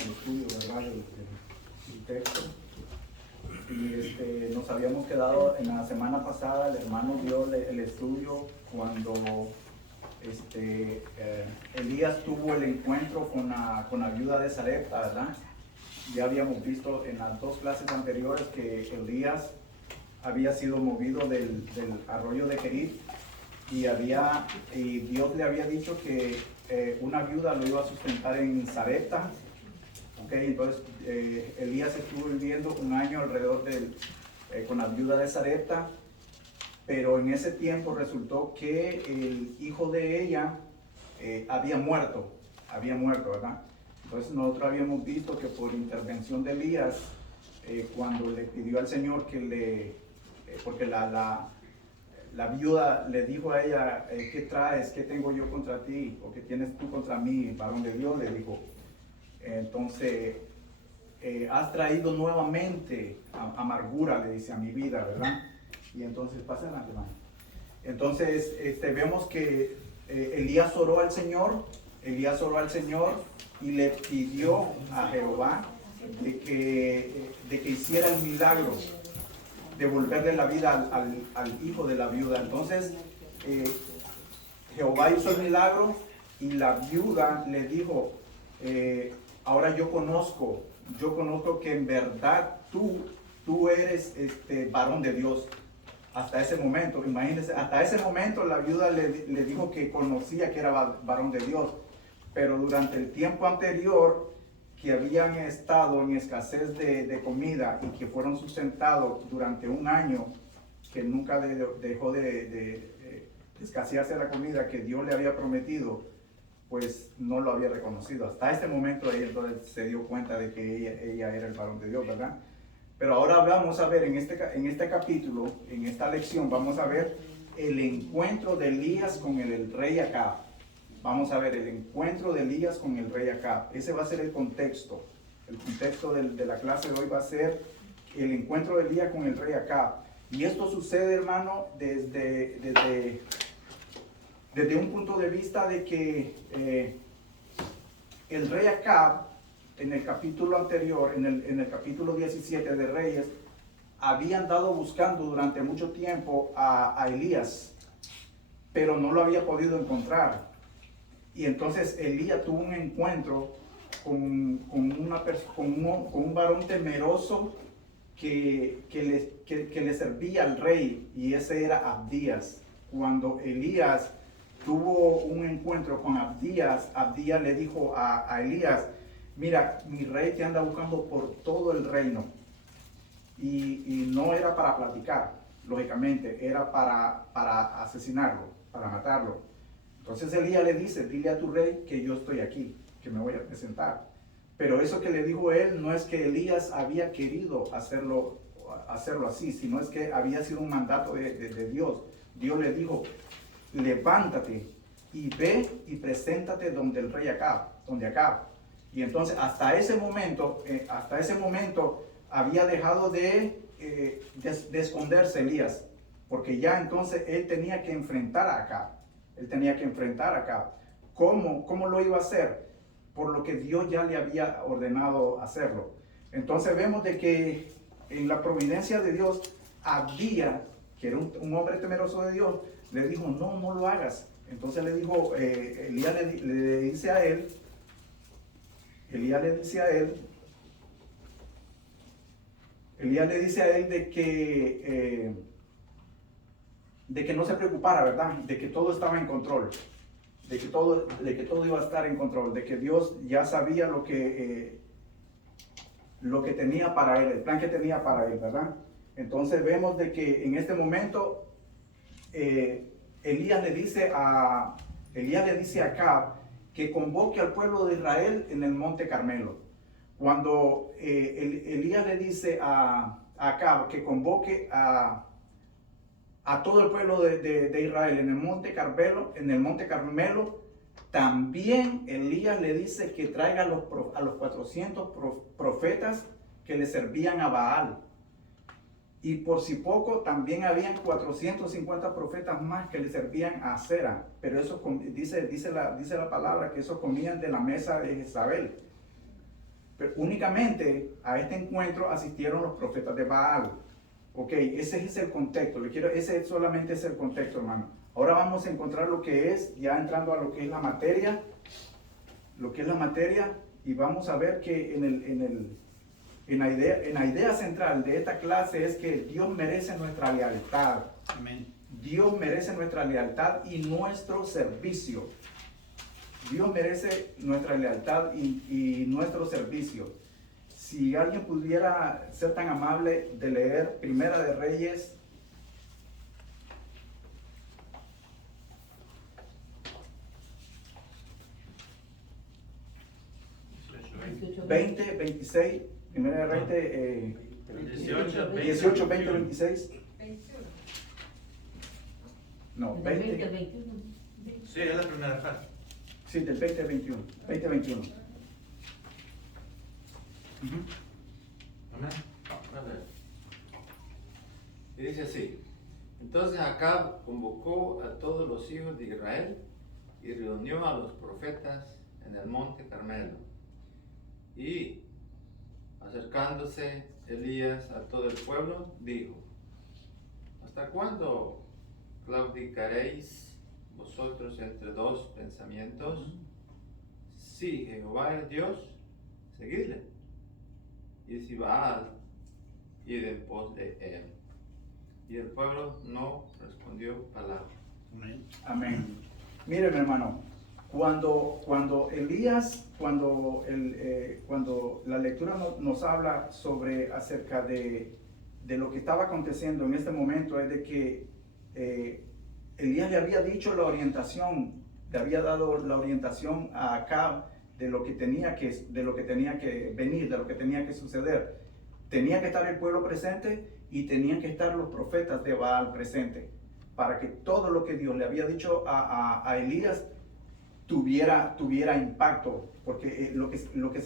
el estudio, ¿verdad? Del texto. Y nos habíamos quedado en la semana pasada, el hermano dio el estudio cuando Elías tuvo el encuentro con la viuda de Sarepta, ¿verdad? Ya habíamos visto en las dos clases anteriores que Elías había sido movido del arroyo de Kerit y Dios le había dicho que una viuda lo iba a sustentar en Sarepta. Okay, entonces Elías estuvo viviendo un año alrededor con la viuda de Sarepta, pero en ese tiempo resultó que el hijo de ella había muerto, ¿verdad? Entonces nosotros habíamos visto que por intervención de Elías, cuando le pidió al Señor porque la viuda le dijo a ella, ¿qué traes? ¿Qué tengo yo contra ti? ¿O qué tienes tú contra mí, varón de Dios? Le dijo. Entonces, has traído nuevamente amargura, le dice, a mi vida, ¿verdad? Y entonces, pasa adelante, hermano. Entonces, vemos que Elías oró al Señor y le pidió a Jehová de que hiciera el milagro, devolverle la vida al hijo de la viuda. Entonces, Jehová hizo el milagro y la viuda le dijo, ahora yo conozco que en verdad tú eres varón de Dios. Hasta ese momento, imagínense, hasta ese momento la viuda le dijo que conocía que era varón de Dios, pero durante el tiempo anterior que habían estado en escasez de comida y que fueron sustentados durante un año, que nunca dejó de escasearse la comida que Dios le había prometido, pues no lo había reconocido. Hasta este momento ella entonces se dio cuenta de que ella era el varón de Dios, ¿verdad? Pero ahora vamos a ver en este capítulo, en esta lección, vamos a ver el encuentro de Elías con el rey Acab. Vamos a ver el encuentro de Elías con el rey Acab. Ese va a ser el contexto. El contexto de la clase de hoy va a ser el encuentro de Elías con el rey Acab. Y esto sucede, hermano, desde un punto de vista de que el rey Acab, en el capítulo anterior, en el capítulo 17 de Reyes, había andado buscando durante mucho tiempo a Elías, pero no lo había podido encontrar. Y entonces Elías tuvo un encuentro con un varón temeroso que le servía al rey, y ese era Abdías. Cuando Elías tuvo un encuentro con Abdías, Abdías le dijo a Elías, mira, mi rey te anda buscando por todo el reino. Y no era para platicar, lógicamente, era para asesinarlo, para matarlo. Entonces Elías le dice, dile a tu rey que yo estoy aquí, que me voy a presentar. Pero eso que le dijo él no es que Elías había querido hacerlo así, sino es que había sido un mandato de Dios. Dios le dijo, levántate y ve y preséntate donde el rey Acab, Y entonces hasta ese momento había dejado de esconderse Elías, porque ya entonces él tenía que enfrentar a Acab. ¿Cómo lo iba a hacer? Por lo que Dios ya le había ordenado hacerlo. Entonces vemos de que en la providencia de Dios, Abdías, que era un hombre temeroso de Dios, le dijo, no lo hagas. Entonces le dijo, Elías le dice a él de que no se preocupara, ¿verdad? De que todo estaba en control, de que todo iba a estar en control, de que Dios ya sabía lo que tenía para él, el plan que tenía para él, ¿verdad? Entonces vemos de que en este momento Elías le dice a Acab que convoque al pueblo de Israel en el monte Carmelo. Cuando Elías le dice a Acab que convoque a todo el pueblo de Israel en el monte Carmelo, también Elías le dice que traiga a los 400 profetas que le servían a Baal. Y por si poco, también habían 450 profetas más que le servían a Acera. Pero eso dice la palabra que esos comían de la mesa de Jezabel. Pero únicamente a este encuentro asistieron los profetas de Baal. Ok, ese es el contexto. Ese solamente es el contexto, hermano. Ahora vamos a encontrar lo que es, ya entrando a lo que es la materia. Lo que es la materia, y vamos a ver que en la idea central de esta clase es que Dios merece nuestra lealtad. Amén. Dios merece nuestra lealtad y nuestro servicio. Dios merece nuestra lealtad y nuestro servicio. Si alguien pudiera ser tan amable de leer Primera de Reyes 20, 26, Primera de Reyes 18, 20, 26. No, 20. Sí, es la primera parte. Sí, del 20 al 21. 20 al 21. Amén. A ver. Y dice así: entonces Acab convocó a todos los hijos de Israel y reunió a los profetas en el monte Carmelo. Y acercándose Elías a todo el pueblo, dijo: ¿hasta cuándo claudicaréis vosotros entre dos pensamientos? Si Jehová es Dios, seguidle, y si Baal, id en pos de él. Y el pueblo no respondió palabra. Amén. Amén. Miren, hermano, cuando Elías, cuando la lectura nos habla acerca de lo que estaba aconteciendo en este momento, es de que Elías le había dicho la orientación, le había dado la orientación a Acab de lo que tenía que venir, de lo que tenía que suceder. Tenía que estar el pueblo presente y tenían que estar los profetas de Baal presentes para que todo lo que Dios le había dicho a Elías tuviera impacto, porque lo que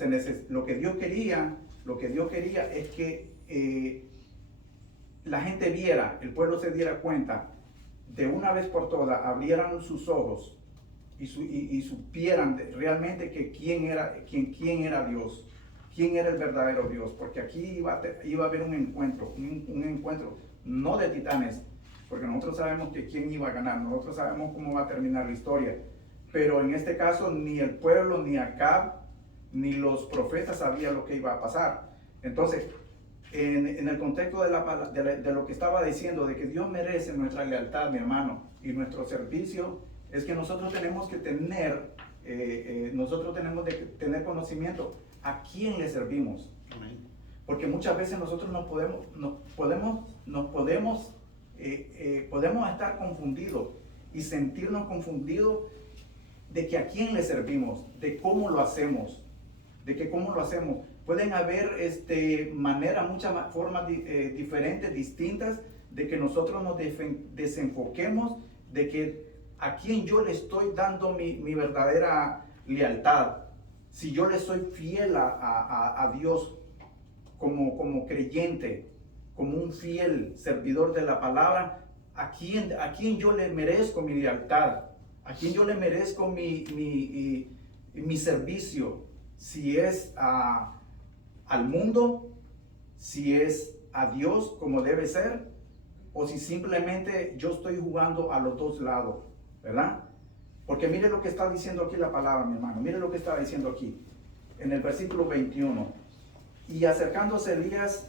Dios quería es que la gente viera, el pueblo se diera cuenta de una vez por todas, abrieran sus ojos y supieran realmente que quién era Dios, quién era el verdadero Dios, porque aquí iba a haber un encuentro no de titanes, porque nosotros sabemos que quién iba a ganar, nosotros sabemos cómo va a terminar la historia, pero en este caso ni el pueblo, ni Acab, ni los profetas sabían lo que iba a pasar. Entonces, en el contexto de lo que estaba diciendo, de que Dios merece nuestra lealtad, mi hermano, y nuestro servicio, es que nosotros tenemos que tener conocimiento a quién le servimos. Amén. Porque muchas veces nosotros podemos estar confundidos y sentirnos confundidos de que a quién le servimos, de cómo lo hacemos, Pueden haber muchas formas diferentes, distintas, de que nosotros nos desenfoquemos de que a quién yo le estoy dando mi verdadera lealtad. Si yo le soy fiel a Dios como creyente, como un fiel servidor de la palabra, ¿a quién yo le merezco mi lealtad? ¿A quién yo le merezco mi servicio? Si es al mundo, si es a Dios como debe ser, o si simplemente yo estoy jugando a los dos lados, ¿verdad? Porque mire lo que está diciendo aquí la palabra, mi hermano. Mire lo que está diciendo aquí, en el versículo 21. Y acercándose Elías,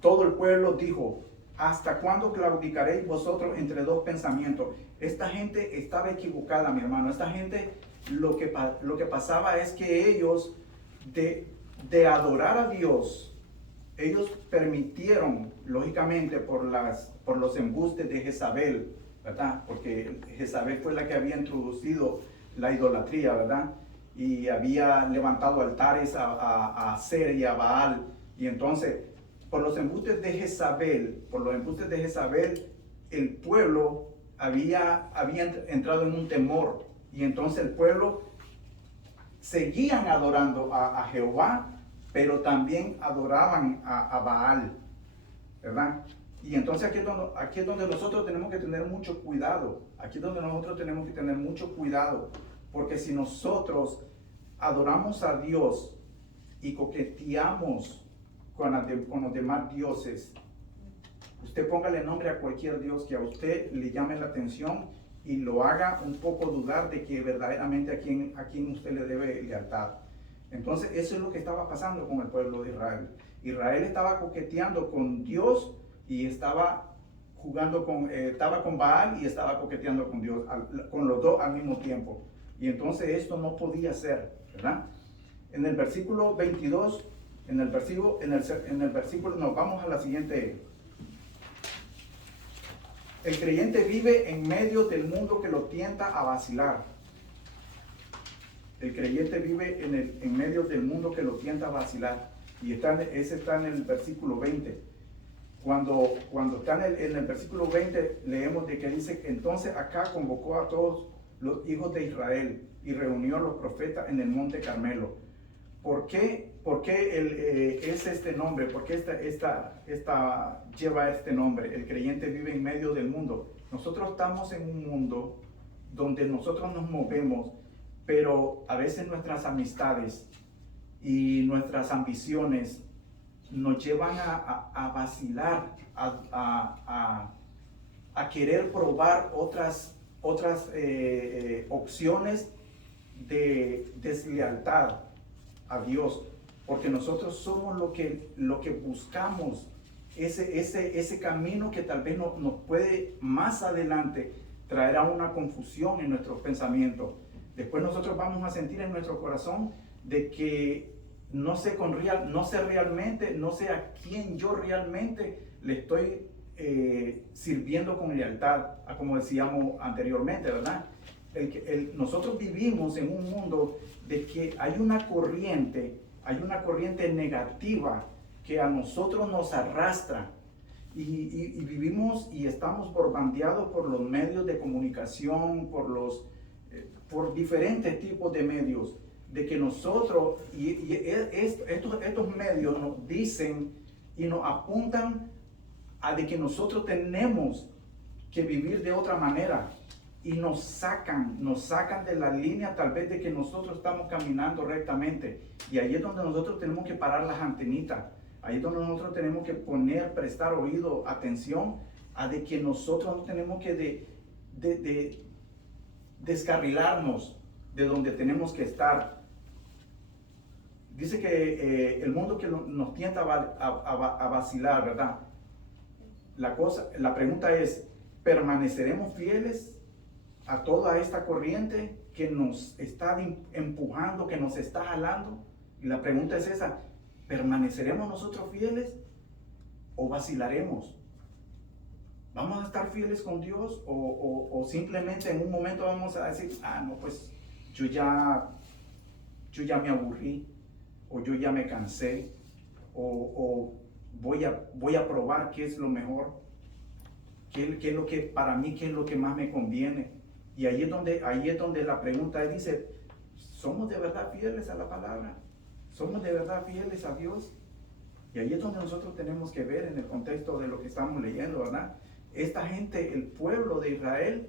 todo el pueblo dijo: ¿hasta cuándo claudicaréis vosotros entre dos pensamientos? Esta gente estaba equivocada, mi hermano. Esta gente, lo que pasaba es que ellos, de adorar a Dios, ellos permitieron, lógicamente, por los embustes de Jezabel, ¿verdad? Porque Jezabel fue la que había introducido la idolatría, ¿verdad? Y había levantado altares a Ser y a Baal. Y entonces, por los embustes de Jezabel, el pueblo había entrado en un temor. Y entonces el pueblo seguían adorando a Jehová, pero también adoraban a Baal, ¿verdad? Y entonces aquí es donde nosotros tenemos que tener mucho cuidado. Porque si nosotros adoramos a Dios y coqueteamos con los demás dioses, usted póngale nombre a cualquier dios que a usted le llame la atención y lo haga un poco dudar de que verdaderamente a quién usted le debe lealtad. Entonces eso es lo que estaba pasando con el pueblo de Israel. Israel estaba coqueteando con Dios y estaba jugando estaba con Baal y estaba coqueteando con Dios, con los dos al mismo tiempo. Y entonces esto no podía ser, ¿verdad? En el versículo 22, nos vamos a la siguiente. El creyente vive en medio del mundo que lo tienta a vacilar. El creyente vive en medio del mundo que lo tienta a vacilar. Y ese está en el versículo 20. Cuando está en el versículo 20, leemos de que dice, entonces acá convocó a todos los hijos de Israel y reunió a los profetas en el monte Carmelo. ¿Por qué es este nombre? ¿Por qué esta lleva este nombre? El creyente vive en medio del mundo. Nosotros estamos en un mundo donde nosotros nos movemos, pero a veces nuestras amistades y nuestras ambiciones nos llevan a vacilar, a querer probar otras opciones de deslealtad a Dios, porque nosotros somos lo que buscamos, ese camino que tal vez nos puede más adelante traer a una confusión en nuestros pensamientos. Después nosotros vamos a sentir en nuestro corazón de que no sé a quién yo realmente le estoy sirviendo con lealtad, como decíamos anteriormente, ¿verdad? Nosotros vivimos en un mundo de que hay una corriente negativa que a nosotros nos arrastra y vivimos y estamos bombardeados por los medios de comunicación, por diferentes tipos de medios, de que nosotros, estos medios nos dicen y nos apuntan a de que nosotros tenemos que vivir de otra manera y nos sacan de la línea tal vez de que nosotros estamos caminando rectamente, y ahí es donde nosotros tenemos que parar las antenitas, ahí es donde nosotros tenemos que prestar oído, atención a de que nosotros no tenemos que descarrilarnos de donde tenemos que estar. Dice que el mundo que nos tienta a vacilar, ¿verdad? La pregunta es, ¿permaneceremos fieles a toda esta corriente que nos está empujando, que nos está jalando? Y la pregunta es esa, ¿permaneceremos nosotros fieles o vacilaremos? ¿Vamos a estar fieles con Dios o simplemente en un momento vamos a decir, no, pues yo ya me aburrí, o yo ya me cansé, o voy a probar qué es lo mejor, qué es lo que para mí, qué es lo que más me conviene? Y ahí es donde la pregunta dice, ¿somos de verdad fieles a la palabra? ¿Somos de verdad fieles a Dios? Y ahí es donde nosotros tenemos que ver en el contexto de lo que estamos leyendo, ¿verdad? Esta gente, el pueblo de Israel,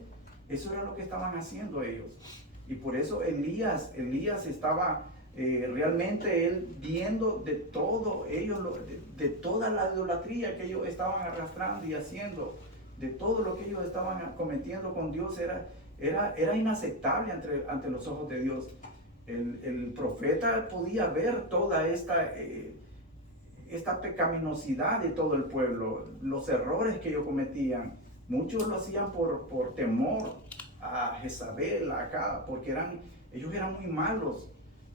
eso era lo que estaban haciendo ellos. Y por eso Elías estaba realmente él viendo de todo, de toda la idolatría que ellos estaban arrastrando y haciendo, de todo lo que ellos estaban cometiendo con Dios, era inaceptable ante los ojos de Dios. El profeta podía ver toda esta pecaminosidad de todo el pueblo, los errores que ellos cometían. Muchos lo hacían por temor a Jezabel, a Acab, porque ellos eran muy malos.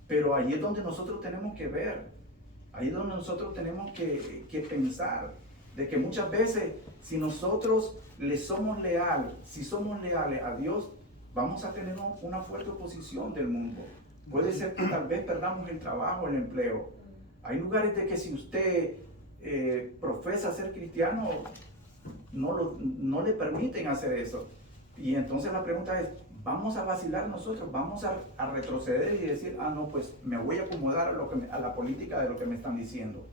Pero ahí es donde nosotros tenemos que ver, ahí es donde nosotros tenemos que pensar, de que muchas veces si nosotros si somos leales a Dios, vamos a tener una fuerte oposición del mundo. Puede ser que tal vez perdamos el trabajo, el empleo. Hay lugares de que si usted profesa ser cristiano, no le permiten hacer eso. Y entonces la pregunta es, ¿vamos a vacilar nosotros? ¿Vamos a retroceder y decir, no, pues me voy a acomodar a la política de lo que me están diciendo?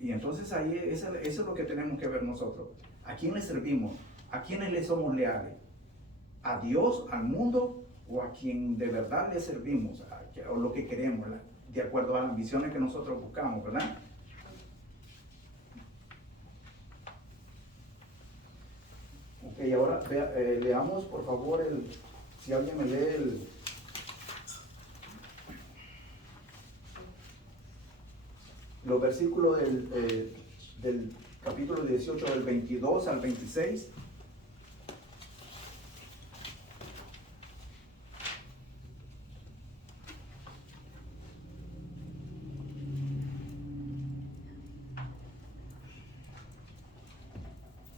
Y entonces ahí eso es lo que tenemos que ver nosotros. ¿A quién le servimos? ¿A quiénes le somos leales? ¿A Dios, al mundo o a quien de verdad le servimos, o lo que queremos, de acuerdo a las visiones que nosotros buscamos, ¿verdad? Ok, ahora leamos por favor si alguien me lee los versículos del capítulo 18, del 22 al 26.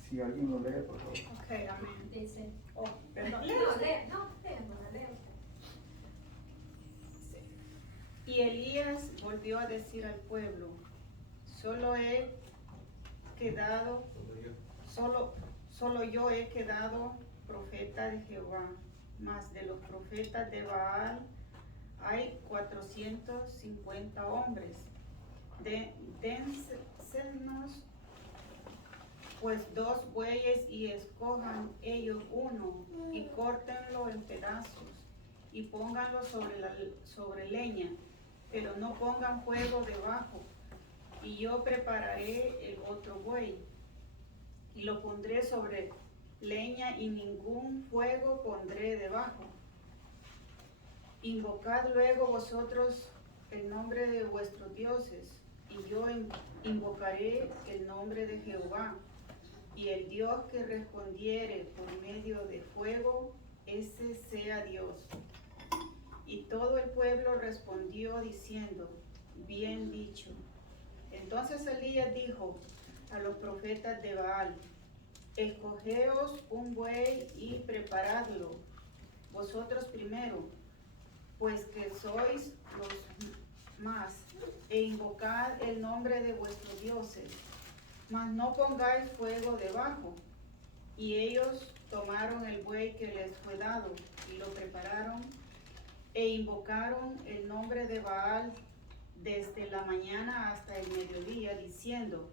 Si alguien lo lee, por favor. Ok, amén. Dice, Oh, no, perdón. lee, no, lee. Y Elías volvió a decir al pueblo, solo yo he quedado profeta de Jehová, mas de los profetas de Baal hay 450 hombres. Dénsenos pues 2 bueyes y escojan ellos uno y córtenlo en pedazos y pónganlo sobre leña, pero no pongan fuego debajo. Y yo prepararé el otro buey y lo pondré sobre leña y ningún fuego pondré debajo. Invocad luego vosotros el nombre de vuestros dioses, y yo invocaré el nombre de Jehová, y el Dios que respondiere por medio de fuego, ese sea Dios. Y todo el pueblo respondió diciendo, bien dicho. Entonces Elías dijo a los profetas de Baal, escogeos un buey y preparadlo, vosotros primero, pues que sois los más, e invocad el nombre de vuestros dioses, mas no pongáis fuego debajo. Y ellos tomaron el buey que les fue dado, y lo prepararon, e invocaron el nombre de Baal desde la mañana hasta el mediodía, diciendo,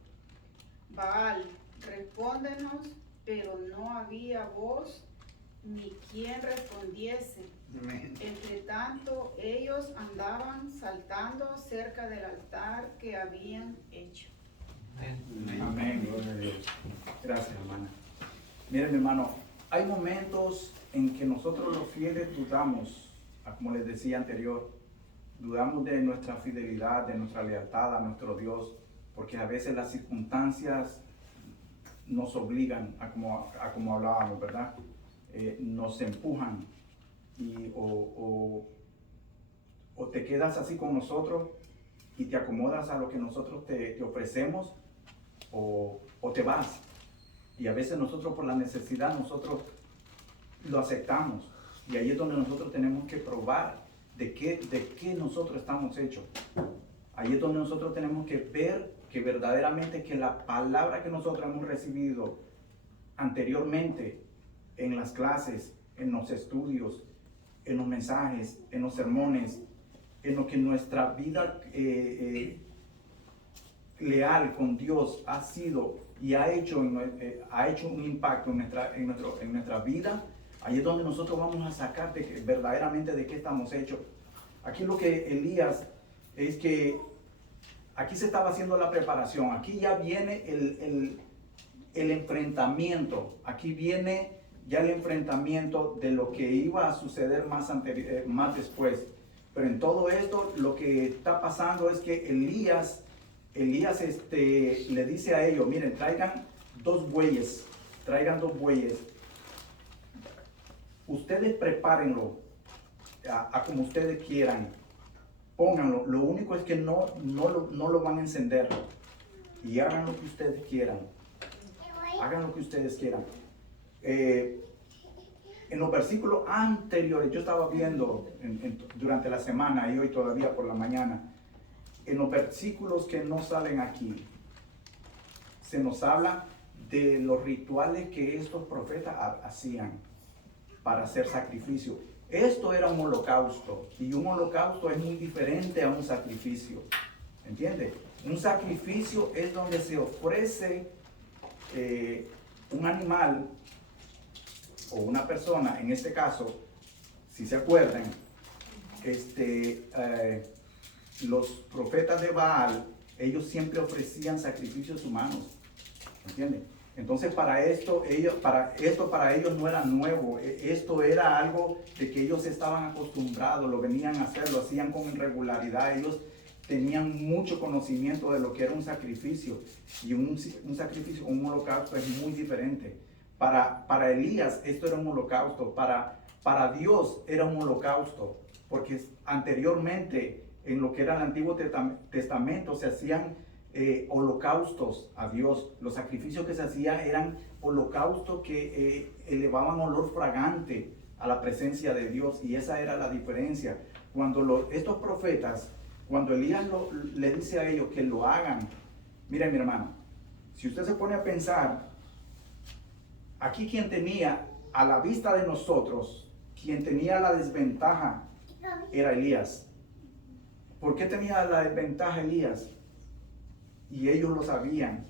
Baal, respóndenos, pero no había voz ni quien respondiese. Amén. Entre tanto, ellos andaban saltando cerca del altar que habían hecho. Amén, gloria a Dios. Gracias, hermana. Miren, hermano, hay momentos en que nosotros los fieles dudamos, como les decía anterior, dudamos de nuestra fidelidad, de nuestra lealtad a nuestro Dios, porque a veces las circunstancias nos obligan a como hablábamos, ¿verdad? Nos empujan o te quedas así con nosotros y te acomodas a lo que nosotros te ofrecemos o te vas. Y a veces nosotros por la necesidad nosotros lo aceptamos, y ahí es donde nosotros tenemos que probar de qué nosotros estamos hechos. Ahí es donde nosotros tenemos que ver que verdaderamente que la palabra que nosotros hemos recibido anteriormente en las clases, en los estudios, en los mensajes, en los sermones, en lo que nuestra vida leal con Dios ha sido y ha hecho un impacto en nuestra vida. Ahí es donde nosotros vamos a sacar verdaderamente de qué estamos hechos. Aquí lo que Elías es que aquí se estaba haciendo la preparación, aquí ya viene el enfrentamiento, aquí viene ya el enfrentamiento de lo que iba a suceder más después. Pero en todo esto lo que está pasando es que Elías le dice a ellos, miren, traigan dos bueyes, ustedes prepárenlo a como ustedes quieran, pónganlo, lo único es que no lo van a encender, y hagan lo que ustedes quieran, en los versículos anteriores, yo estaba viendo durante la semana y hoy todavía por la mañana, en los versículos que no salen aquí, se nos habla de los rituales que estos profetas hacían para hacer sacrificio. Esto era un holocausto, y un holocausto es muy diferente a un sacrificio, ¿entiende? Un sacrificio es donde se ofrece un animal o una persona, en este caso, si se acuerdan, los profetas de Baal, ellos siempre ofrecían sacrificios humanos, ¿entienden? Entonces para ellos no era nuevo, esto era algo de que ellos estaban acostumbrados, lo venían a hacer, lo hacían con regularidad, ellos tenían mucho conocimiento de lo que era un sacrificio, y un sacrificio, un holocausto es muy diferente. Para Elías esto era un holocausto, para Dios era un holocausto, porque anteriormente en lo que era el Antiguo Testamento se hacían holocaustos a Dios. Los sacrificios que se hacían eran holocaustos que elevaban olor fragante a la presencia de Dios, y esa era la diferencia. Cuando estos profetas, cuando Elías le dice a ellos que lo hagan, miren mi hermano, si usted se pone a pensar, aquí quien tenía a la vista de nosotros, quien tenía la desventaja era Elías. ¿Por qué tenía la desventaja Elías? Y ellos lo sabían.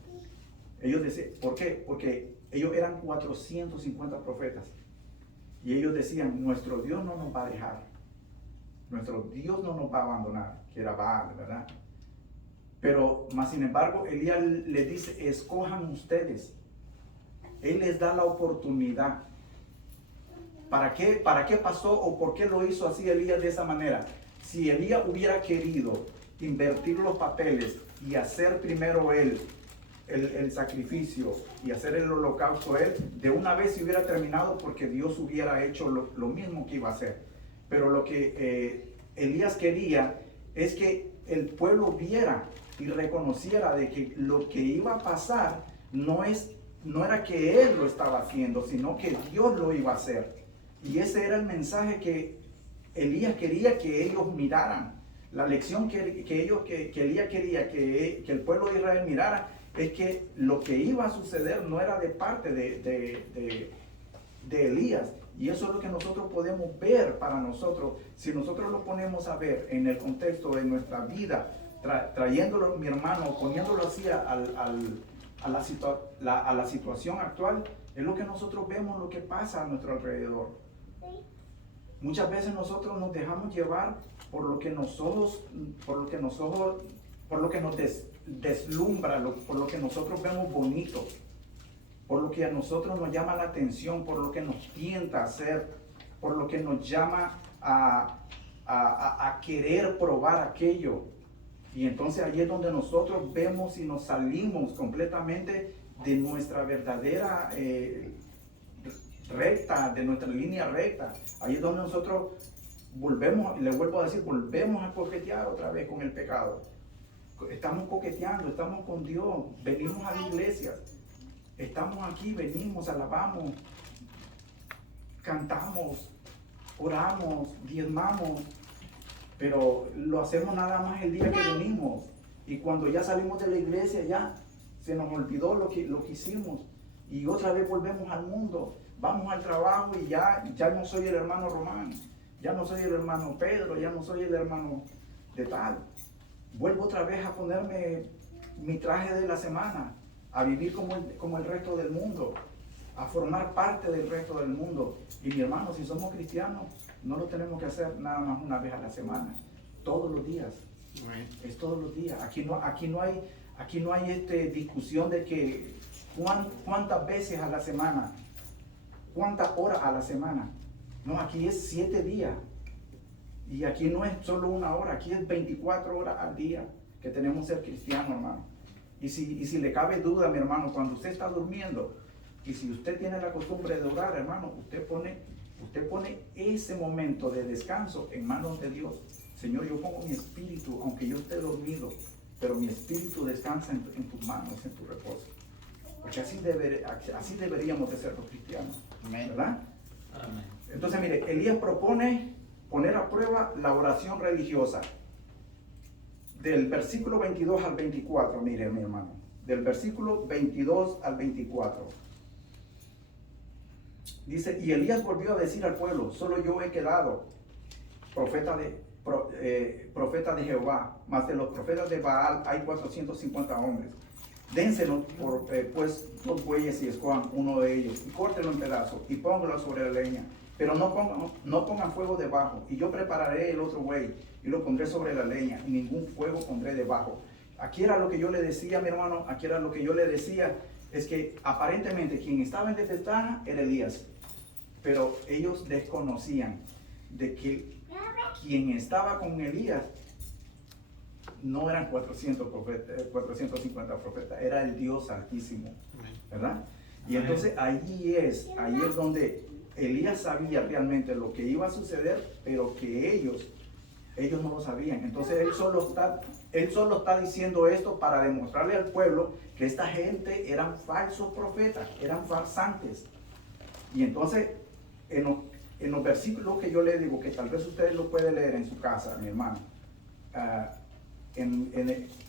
Ellos decían, ¿por qué? Porque ellos eran 450 profetas. Y ellos decían, nuestro Dios no nos va a dejar. Nuestro Dios no nos va a abandonar, que era Baal, ¿verdad? Pero, más sin embargo, Elías les dice, escojan ustedes. Él les da la oportunidad. ¿Para qué pasó o por qué lo hizo así Elías de esa manera? Si Elías hubiera querido invertir los papeles y hacer primero él el sacrificio y hacer el holocausto él, de una vez se hubiera terminado, porque Dios hubiera hecho lo mismo que iba a hacer. Pero lo que Elías quería es que el pueblo viera y reconociera de que lo que iba a pasar no era que él lo estaba haciendo, sino que Dios lo iba a hacer. Y ese era el mensaje que Elías quería que ellos miraran. La lección que Elías quería que el pueblo de Israel mirara es que lo que iba a suceder no era de parte de Elías. Y eso es lo que nosotros podemos ver para nosotros. Si nosotros lo ponemos a ver en el contexto de nuestra vida, trayéndolo, mi hermano, poniéndolo así a la situación actual, es lo que nosotros vemos, lo que pasa a nuestro alrededor. Muchas veces nosotros nos dejamos llevar por lo que nos deslumbra, por lo que nosotros vemos bonito, por lo que a nosotros nos llama la atención, por lo que nos tienta a hacer, por lo que nos llama a querer probar aquello. Y entonces ahí es donde nosotros vemos y nos salimos completamente de nuestra verdadera recta, de nuestra línea recta. Ahí es donde nosotros volvemos, le vuelvo a decir, volvemos a coquetear otra vez con el pecado. Estamos coqueteando, estamos con Dios, venimos a la iglesia, estamos aquí, venimos, alabamos, cantamos, oramos, diezmamos, pero lo hacemos nada más el día que venimos, y cuando ya salimos de la iglesia ya se nos olvidó lo que hicimos, y otra vez volvemos al mundo. Vamos al trabajo y ya no soy el hermano Román, ya no soy el hermano Pedro, ya no soy el hermano de tal. Vuelvo otra vez a ponerme mi traje de la semana, a vivir como el resto del mundo, a formar parte del resto del mundo. Y mi hermano, si somos cristianos, no lo tenemos que hacer nada más una vez a la semana, todos los días. Es todos los días. Aquí no hay discusión de que cuántas veces a la semana, cuántas horas a la semana. No, aquí es 7 días. Y aquí no es solo una hora, aquí es 24 horas al día que tenemos que ser cristianos, hermano. Y si le cabe duda, mi hermano, cuando usted está durmiendo, y si usted tiene la costumbre de orar, hermano, usted pone ese momento de descanso en manos de Dios. Señor, yo pongo mi espíritu, aunque yo esté dormido, pero mi espíritu descansa en tus manos, en tu reposo. Porque así deberíamos de ser los cristianos, ¿verdad? Amén. Entonces, mire, Elías propone poner a prueba la oración religiosa. Del versículo 22 al 24, mire, mi hermano. Del versículo 22 al 24. Dice, y Elías volvió a decir al pueblo, solo yo he quedado profeta de Jehová, mas de los profetas de Baal hay 450 hombres. Dénsenos pues 2 bueyes y escojan uno de ellos, y córtenlo en pedazos, y póngalo sobre la leña, pero no pongan fuego debajo. Y yo prepararé el otro buey y lo pondré sobre la leña, y ningún fuego pondré debajo. Aquí era lo que yo le decía, mi hermano, aquí era lo que yo le decía, es que aparentemente quien estaba en desventaja era Elías, pero ellos desconocían de que quien estaba con Elías no eran 450 profetas, era el Dios Altísimo, ¿verdad? Y entonces ahí es donde Elías sabía realmente lo que iba a suceder, pero que ellos no lo sabían. Entonces él solo está diciendo esto para demostrarle al pueblo que esta gente eran falsos profetas, eran farsantes. Y entonces en los versículos que yo le digo, que tal vez ustedes lo pueden leer en su casa, mi hermano,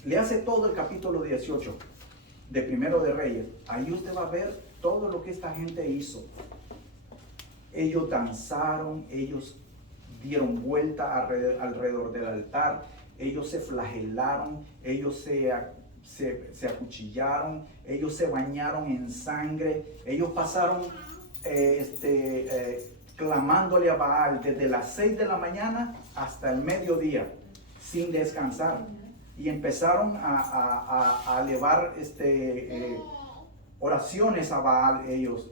le hace todo el capítulo 18 de Primero de Reyes. Ahí usted va a ver todo lo que esta gente hizo. Ellos danzaron, ellos dieron vuelta alrededor del altar, ellos se flagelaron, ellos se acuchillaron, ellos se bañaron en sangre, ellos pasaron clamándole a Baal desde las 6 de la mañana hasta el mediodía, sin descansar, y empezaron a elevar oraciones a Baal ellos,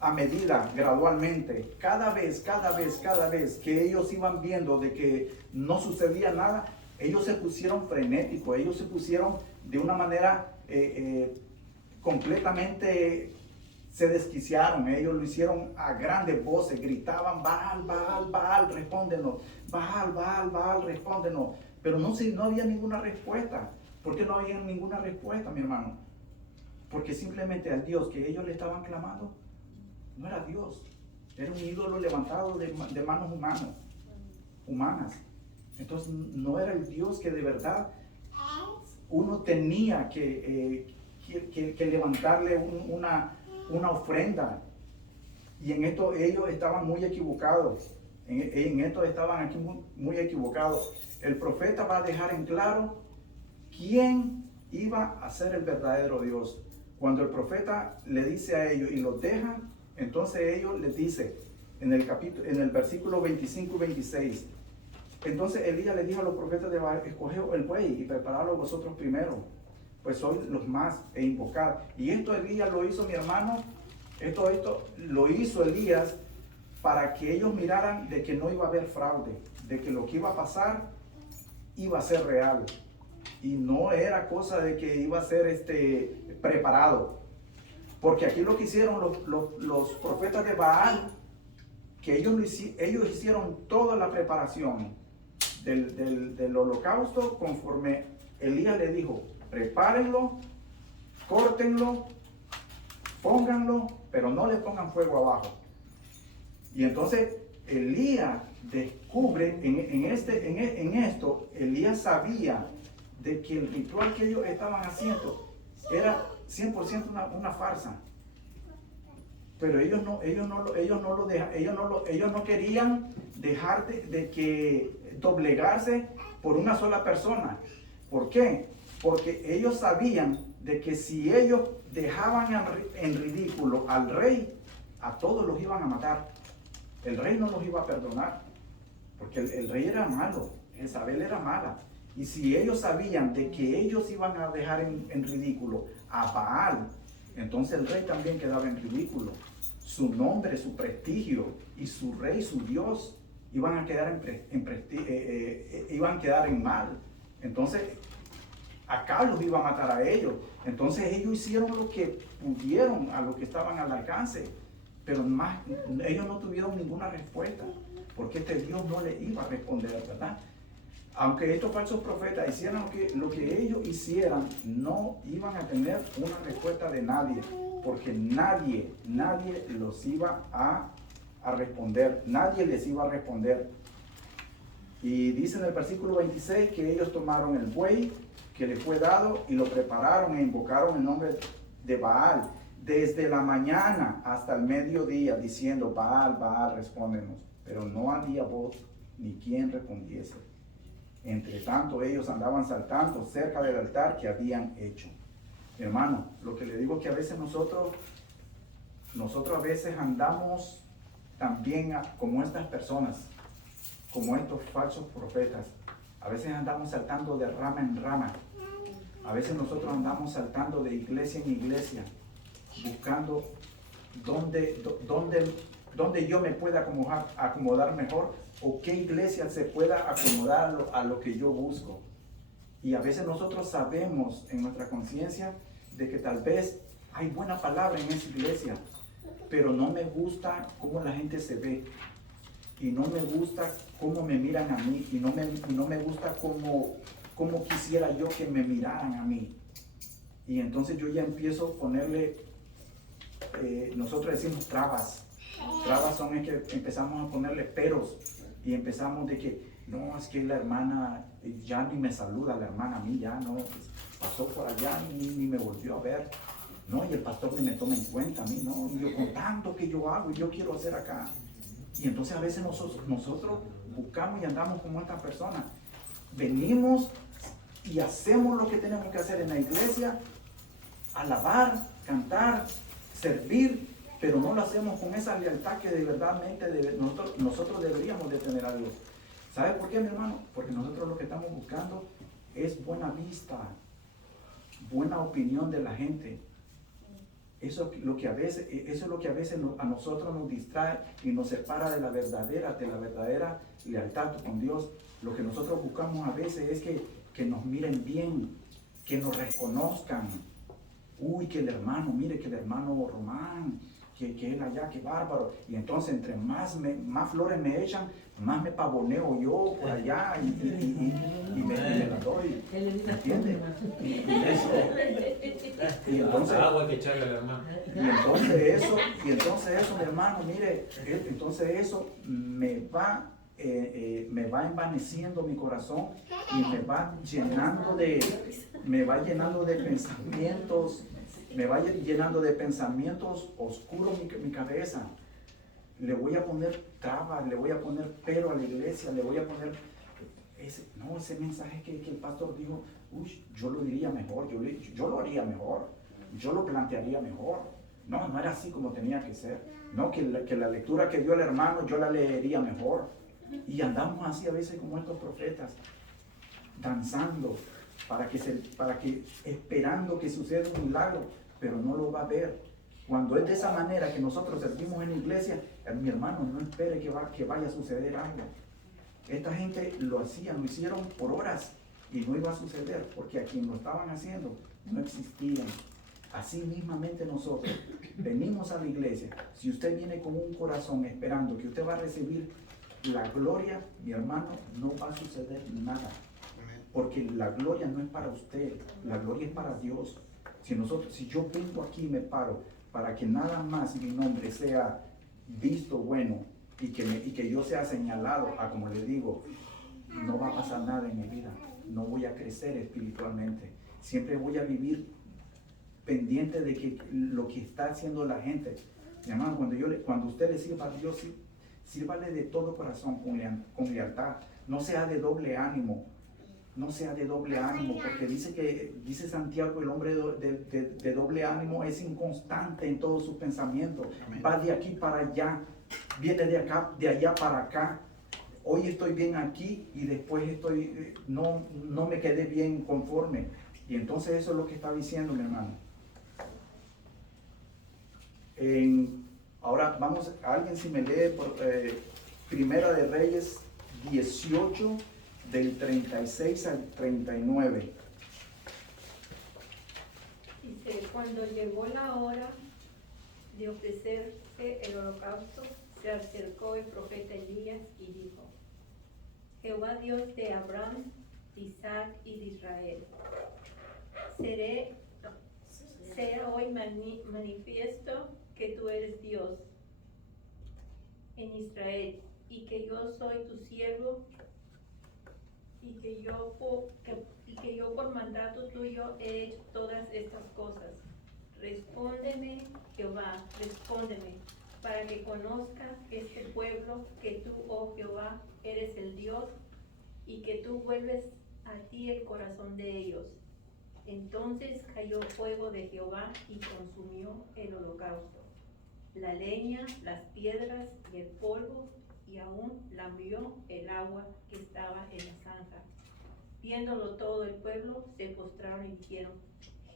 a medida, gradualmente, cada vez que ellos iban viendo de que no sucedía nada, ellos se pusieron frenéticos, ellos se pusieron de una manera completamente, se desquiciaron, ellos lo hicieron a grandes voces, gritaban, Baal, Baal, Baal, respóndenos, Baal, Baal, Baal, respóndenos, pero no había ninguna respuesta. ¿Por qué no había ninguna respuesta, mi hermano? Porque simplemente al Dios que ellos le estaban clamando no era Dios, era un ídolo levantado de manos humanas. Entonces no era el Dios que de verdad uno tenía que levantarle una ofrenda. Y en esto ellos estaban muy equivocados. En esto estaban aquí muy equivocados. El profeta va a dejar en claro quién iba a ser el verdadero Dios. Cuando el profeta le dice a ellos y los deja, entonces ellos les dice en el versículo 25 y 26. Entonces Elías le dijo a los profetas de Baal, escoged el buey y preparadlo vosotros primero, pues sois los más, e invocad. Y esto Elías lo hizo, mi hermano, esto lo hizo Elías para que ellos miraran de que no iba a haber fraude, de que lo que iba a pasar iba a ser real. Y no era cosa de que iba a ser preparado. Porque aquí lo que hicieron los profetas de Baal, que ellos hicieron toda la preparación del holocausto conforme Elías le dijo, prepárenlo, córtenlo, pónganlo, pero no le pongan fuego abajo. Y entonces Elías descubre en esto, Elías sabía de que el ritual que ellos estaban haciendo era 100% una farsa. Pero ellos no querían dejar de que doblegarse por una sola persona. ¿Por qué? Porque ellos sabían de que si ellos dejaban en ridículo al rey, a todos los iban a matar. El rey no los iba a perdonar, porque el rey era malo, Jezabel era mala. Y si ellos sabían de que ellos iban a dejar en ridículo a Baal, entonces el rey también quedaba en ridículo. Su nombre, su prestigio y su rey, su Dios, iban a quedar en mal. Entonces acá los iba a matar a ellos. Entonces ellos hicieron lo que pudieron, a lo que estaban al alcance, pero ellos no tuvieron ninguna respuesta, porque este Dios no le iba a responder, ¿verdad? Aunque estos falsos profetas hicieran lo que ellos hicieran, no iban a tener una respuesta de nadie, porque nadie los iba a responder, nadie les iba a responder. Y dice en el versículo 26 que ellos tomaron el buey que les fue dado y lo prepararon e invocaron el nombre de Baal desde la mañana hasta el mediodía, diciendo, Baal, Baal, respóndenos. Pero no había voz ni quien respondiese. Entre tanto ellos andaban saltando cerca del altar que habían hecho. Hermano, lo que le digo es que a veces nosotros a veces andamos también como estas personas, como estos falsos profetas. A veces andamos saltando de rama en rama. A veces nosotros andamos saltando de iglesia en iglesia, buscando dónde yo me pueda acomodar mejor, o qué iglesia se pueda acomodar a lo que yo busco. Y a veces nosotros sabemos en nuestra conciencia de que tal vez hay buena palabra en esa iglesia, pero no me gusta cómo la gente se ve, y no me gusta cómo me miran a mí, y no me gusta cómo quisiera yo que me miraran a mí. Y entonces yo ya empiezo a ponerle, nosotros decimos trabas. Trabas son es que empezamos a ponerle peros, y empezamos de que, no, es que la hermana ya ni me saluda, la hermana a mí ya no, pasó por allá, ni me volvió a ver. No, y el pastor ni me toma en cuenta a mí, no, y yo con tanto que yo hago y yo quiero hacer acá. Y entonces a veces nosotros buscamos y andamos como estas personas. Venimos y hacemos lo que tenemos que hacer en la iglesia, alabar, cantar, servir, pero no lo hacemos con esa lealtad que de verdadmente nosotros deberíamos de tener a Dios. ¿Sabe por qué, mi hermano? Porque nosotros lo que estamos buscando es buena vista, buena opinión de la gente. Eso es lo que a veces a nosotros nos distrae y nos separa de la verdadera lealtad con Dios. Lo que nosotros buscamos a veces es que nos miren bien, que nos reconozcan. Uy, que el hermano, mire que el hermano Román, que él allá, que bárbaro. Y entonces entre más flores me echan, más me pavoneo yo por allá y me la doy. ¿Me entiendes? Y entonces agua que echarle al hermano. y entonces eso, mi hermano, mire, entonces eso me va envaneciendo mi corazón y me va llenando de pensamientos oscuros mi cabeza. Le voy a poner trabas, le voy a poner pero a la iglesia, le voy a poner ese mensaje que el pastor dijo, yo lo diría mejor, yo lo haría mejor, yo lo plantearía mejor. No era así como tenía que ser. No, que la lectura que dio el hermano, yo la leería mejor. Y andamos así a veces como estos profetas, danzando, esperando que suceda un milagro, pero no lo va a ver. Cuando es de esa manera que nosotros servimos en la iglesia, mi hermano, no espere que vaya a suceder algo. Esta gente lo hicieron por horas y no iba a suceder, porque a quien lo estaban haciendo no existían. Así mismamente nosotros venimos a la iglesia. Si usted viene con un corazón esperando que usted va a recibir la gloria, mi hermano, no va a suceder nada. Porque la gloria no es para usted, la gloria es para Dios. Si yo vengo aquí y me paro para que nada más mi nombre sea visto bueno y que yo sea señalado, como le digo, no va a pasar nada en mi vida. No voy a crecer espiritualmente. Siempre voy a vivir pendiente de que lo que está haciendo la gente. Mi hermano, cuando usted le sirva a Dios, sírvale de todo corazón, con lealtad. No sea de doble ánimo. No sea de doble ánimo, porque dice Santiago, el hombre de doble ánimo es inconstante en todos sus pensamientos. Va de aquí para allá, viene de allá para acá. Hoy estoy bien aquí y después no me quedé bien conforme. Y entonces eso es lo que está diciendo, mi hermano. Ahora vamos, alguien si me lee Primera de Reyes 18, del 36 al 39. Dice, cuando llegó la hora de ofrecerse el holocausto, se acercó el profeta Elías y dijo, Jehová Dios de Abraham, de Isaac y de Israel, sea hoy manifiesto que tú eres Dios en Israel y que yo soy tu siervo y que yo por mandato tuyo he hecho todas estas cosas. Respóndeme, Jehová, respóndeme, para que conozca este pueblo que tú, oh Jehová, eres el Dios y que tú vuelves a ti el corazón de ellos. Entonces cayó fuego de Jehová y consumió el holocausto. la leña, las piedras y el polvo, y aún lamió el agua que estaba en la zanja. Viéndolo todo el pueblo, se postraron y dijeron: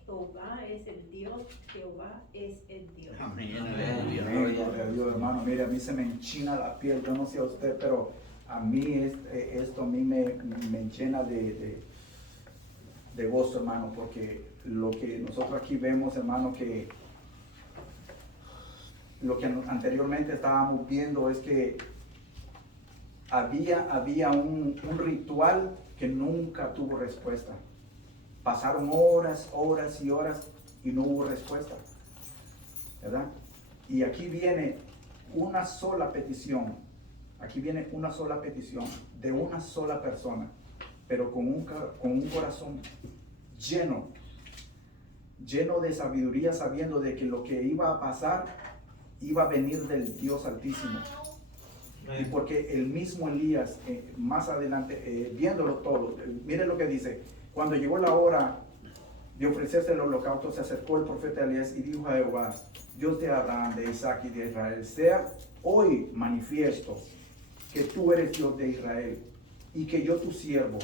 Jehová es el Dios, Jehová es el Dios. Amén. Amén, gloria a Dios, hermano. Mire, a mí se me enchina la piel, yo no sé a usted, pero a mí esto a mí me llena de gozo, hermano, porque lo que nosotros aquí vemos, hermano, que lo que anteriormente estábamos viendo es que había un ritual que nunca tuvo respuesta. Pasaron horas, horas y horas y no hubo respuesta, ¿verdad? Y aquí viene una sola petición, de una sola persona, pero con un corazón lleno de sabiduría, sabiendo de que lo que iba a pasar iba a venir del Dios Altísimo. Y porque el mismo Elías, más adelante, viéndolo todo, mire lo que dice: cuando llegó la hora de ofrecerse el holocausto, se acercó el profeta Elías y dijo a Jehová, Dios de Abraham, de Isaac y de Israel: sea hoy manifiesto que tú eres Dios de Israel, y que yo tu siervo,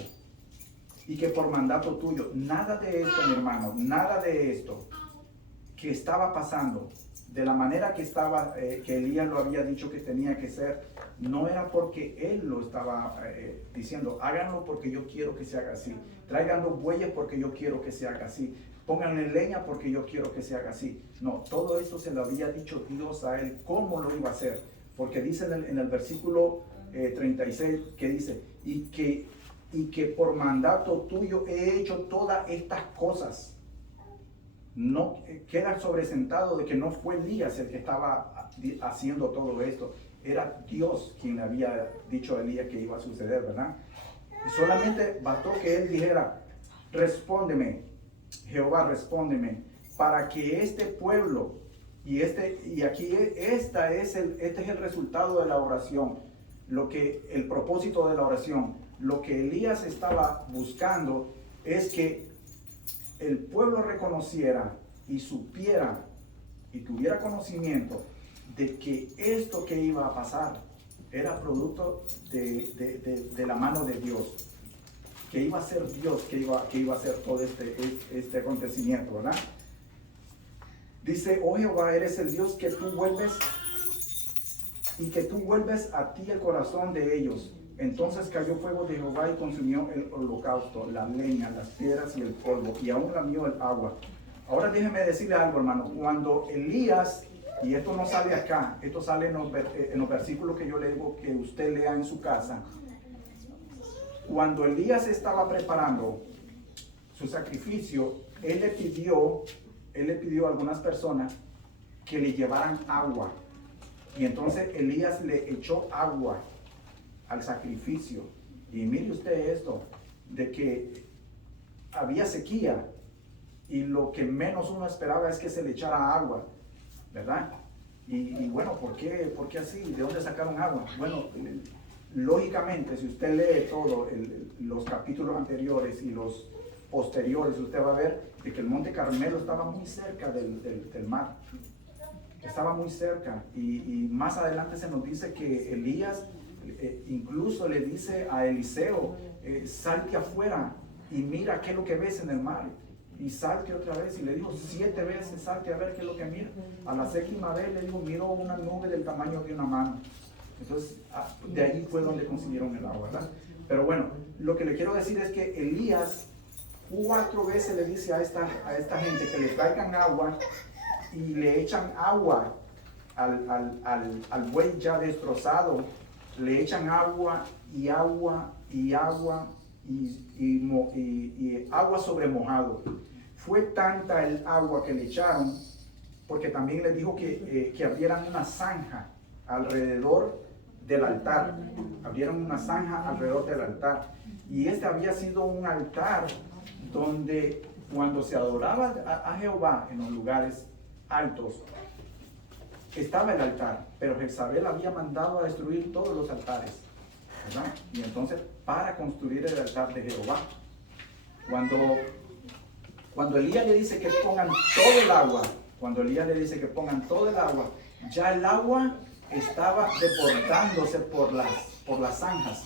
y que por mandato tuyo, nada de esto, mi hermano, nada de esto que estaba pasando, de la manera que estaba, que Elías lo había dicho que tenía que ser, no era porque él lo estaba diciendo, háganlo porque yo quiero que se haga así, traigan los bueyes porque yo quiero que se haga así, pónganle leña porque yo quiero que se haga así. No, todo eso se lo había dicho Dios a él, cómo lo iba a hacer, porque dice en el versículo 36 que dice, y que por mandato tuyo he hecho todas estas cosas. No queda sobresentado de que no fue Elías el que estaba haciendo todo esto, era Dios quien le había dicho a Elías que iba a suceder, ¿verdad? Y solamente bastó que él dijera: respóndeme, Jehová, respóndeme, para que este pueblo, este es el resultado de la oración, el propósito de la oración, lo que Elías estaba buscando es que el pueblo reconociera y supiera y tuviera conocimiento de que esto que iba a pasar era producto de la mano de Dios, que iba a ser Dios que iba a hacer todo este acontecimiento, ¿verdad? Dice: oh Jehová, eres el Dios que tú vuelves a ti el corazón de ellos. Entonces cayó fuego de Jehová y consumió el holocausto, la leña, las piedras y el polvo, y aún lamió el agua. Ahora déjeme decirle algo, hermano. Cuando Elías, y esto no sale acá, esto sale en los versículos que yo le digo que usted lea en su casa. Cuando Elías estaba preparando su sacrificio, él le pidió a algunas personas que le llevaran agua. Y entonces Elías le echó agua al sacrificio. Y mire usted esto, de que había sequía y lo que menos uno esperaba es que se le echara agua, ¿verdad? Y bueno, ¿por qué así? ¿De dónde sacaron agua? Bueno, lógicamente, si usted lee todo los capítulos anteriores y los posteriores, usted va a ver de que el Monte Carmelo estaba muy cerca del mar. Estaba muy cerca. Y más adelante se nos dice que Elías incluso le dice a Eliseo: salte afuera y mira qué es lo que ves en el mar. Y salte otra vez, y le dijo 7 veces: salte a ver qué es lo que mira. A la 7ª vez le dijo: miro una nube del tamaño de una mano. Entonces de allí fue donde consiguieron el agua, ¿verdad? Pero bueno, lo que le quiero decir es que Elías 4 veces le dice a esta gente que le traigan agua, y le echan agua al buey ya destrozado, le echan agua y agua y agua y agua sobre mojado. Fue tanta el agua que le echaron, porque también les dijo que abrieran una zanja alrededor del altar. Abrieron una zanja alrededor del altar. Y este había sido un altar donde cuando se adoraba a Jehová en los lugares altos, estaba el altar, pero Jezabel había mandado a destruir todos los altares, ¿verdad? Y entonces, para construir el altar de Jehová, cuando Elías le dice que pongan todo el agua, ya el agua estaba desbordándose por las zanjas.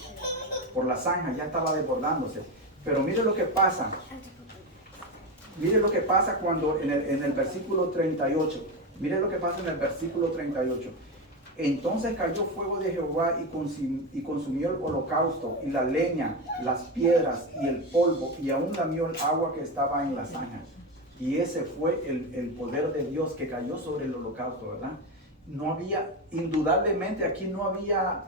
Por las zanjas ya estaba desbordándose. Pero mire lo que pasa. Mire lo que pasa cuando en el versículo 38. Mire lo que pasa en el versículo 38. Entonces cayó fuego de Jehová y consumió el holocausto y la leña, las piedras y el polvo, y aún lamió el agua que estaba en las zanjas. Y ese fue el poder de Dios que cayó sobre el holocausto, ¿verdad? No había, indudablemente aquí no había,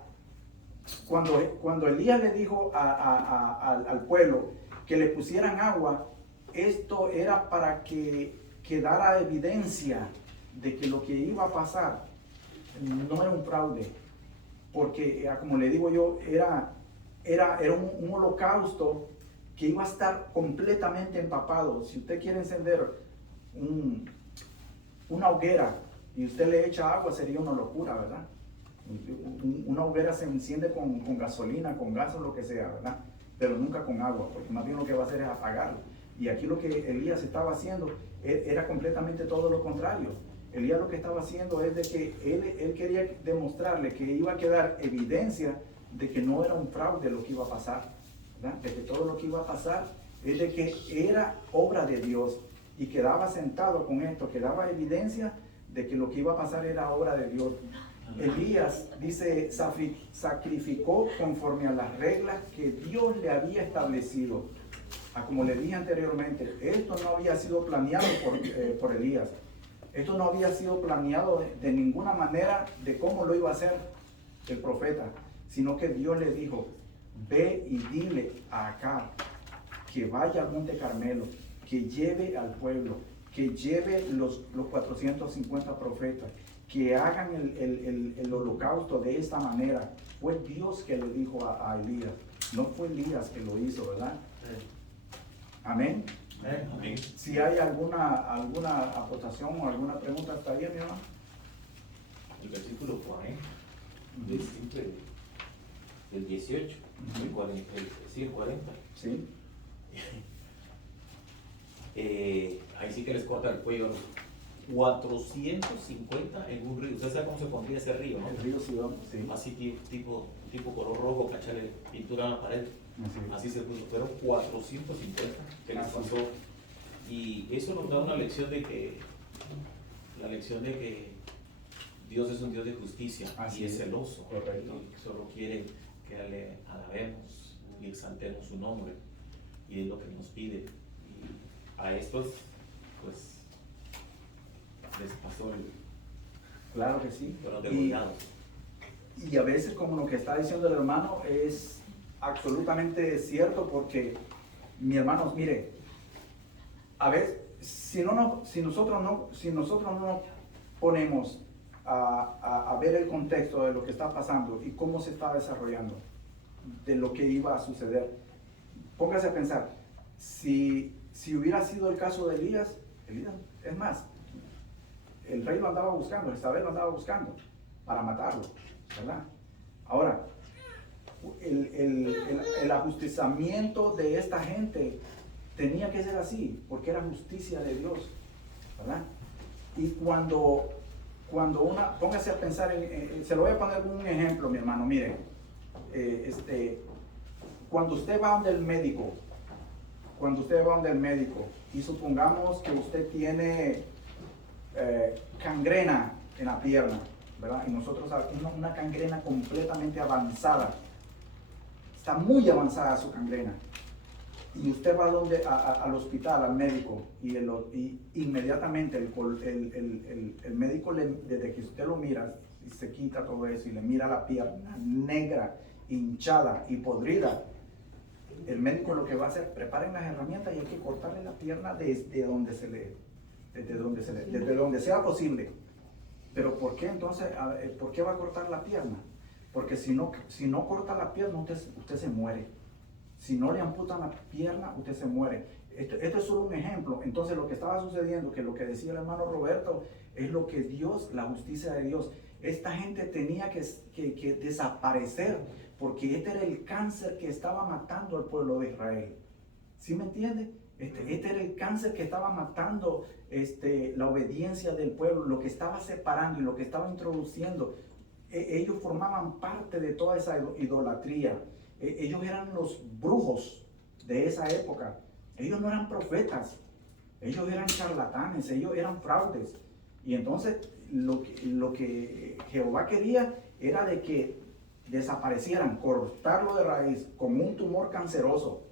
cuando Elías le dijo al pueblo que le pusieran agua, esto era para que quedara evidencia de que lo que iba a pasar no era un fraude, porque como le digo yo, era un holocausto que iba a estar completamente empapado. Si usted quiere encender una hoguera y usted le echa agua, sería una locura, ¿verdad? Una hoguera se enciende con gasolina, con gas o lo que sea, ¿verdad? Pero nunca con agua, porque más bien lo que va a hacer es apagarlo. Y aquí lo que Elías estaba haciendo era completamente todo lo contrario. Elías lo que estaba haciendo es de que él quería demostrarle que iba a quedar evidencia de que no era un fraude lo que iba a pasar, ¿verdad? De que todo lo que iba a pasar es de que era obra de Dios, y quedaba sentado con esto, quedaba evidencia de que lo que iba a pasar era obra de Dios. Elías, dice, sacrificó conforme a las reglas que Dios le había establecido. Como le dije anteriormente, esto no había sido planeado por Elías. Esto no había sido planeado de ninguna manera de cómo lo iba a hacer el profeta, sino que Dios le dijo: ve y dile a Acab que vaya al Monte Carmelo, que lleve al pueblo, que lleve los 450 profetas, que hagan el holocausto de esta manera. Fue Dios que le dijo a Elías, no fue Elías que lo hizo, ¿verdad? Amén. Amén. Si hay alguna aportación o alguna pregunta, ¿está bien, mi hermano? El versículo 40, el 18, el 40, sí, el 40. Sí. Ahí sí que les corta el cuello. 450 en un río. Usted sabe cómo se pondría ese río, ¿no? El río Sidón, sí. Así tipo color rojo, cacharle pintura a la pared. Así se puso. Fueron 450 que les pasó. Y eso nos da una lección de que Dios es un Dios de justicia. Así y es es. celoso. Correcto. Y solo quiere que le alabemos y exaltemos su nombre. Y es lo que nos pide. Y a estos, pues, les pasó Claro que sí. fueron degollados. Y a veces, como lo que está diciendo el hermano, es absolutamente cierto, porque, mi hermanos, mire, a veces, si nosotros no nos ponemos a ver el contexto de lo que está pasando y cómo se está desarrollando, de lo que iba a suceder, póngase a pensar, si hubiera sido el caso de Elías, es más, el rey lo andaba buscando, Jezabel lo andaba buscando para matarlo, ¿verdad? Ahora, el ajusticiamiento de esta gente tenía que ser así, porque era justicia de Dios, ¿verdad? Y cuando póngase a pensar, se lo voy a poner un ejemplo, mi hermano, mire, cuando usted va donde el médico, y supongamos que usted tiene gangrena en la pierna, ¿verdad? Y nosotros tenemos una gangrena completamente avanzada, está muy avanzada su gangrena, y usted va al hospital, al médico, y inmediatamente el médico, desde que usted lo mira, y se quita todo eso y le mira la pierna negra, hinchada y podrida, el médico lo que va a hacer, preparen las herramientas y hay que cortarle la pierna desde donde sea posible. Pero ¿por qué entonces? ¿Por qué va a cortar la pierna? Porque si no corta la pierna, usted se muere. Si no le amputan la pierna, usted se muere. Esto es solo un ejemplo. Entonces lo que estaba sucediendo, que lo que decía el hermano Roberto, es lo que Dios, la justicia de Dios. Esta gente tenía que desaparecer, porque este era el cáncer que estaba matando al pueblo de Israel. ¿Sí me entiende? Este era el cáncer que estaba matando la obediencia del pueblo, lo que estaba separando y lo que estaba introduciendo. Ellos formaban parte de toda esa idolatría. Ellos eran los brujos de esa época. Ellos no eran profetas, ellos eran charlatanes, ellos eran fraudes. Y entonces lo que Jehová quería era de que desaparecieran, cortarlo de raíz como un tumor canceroso.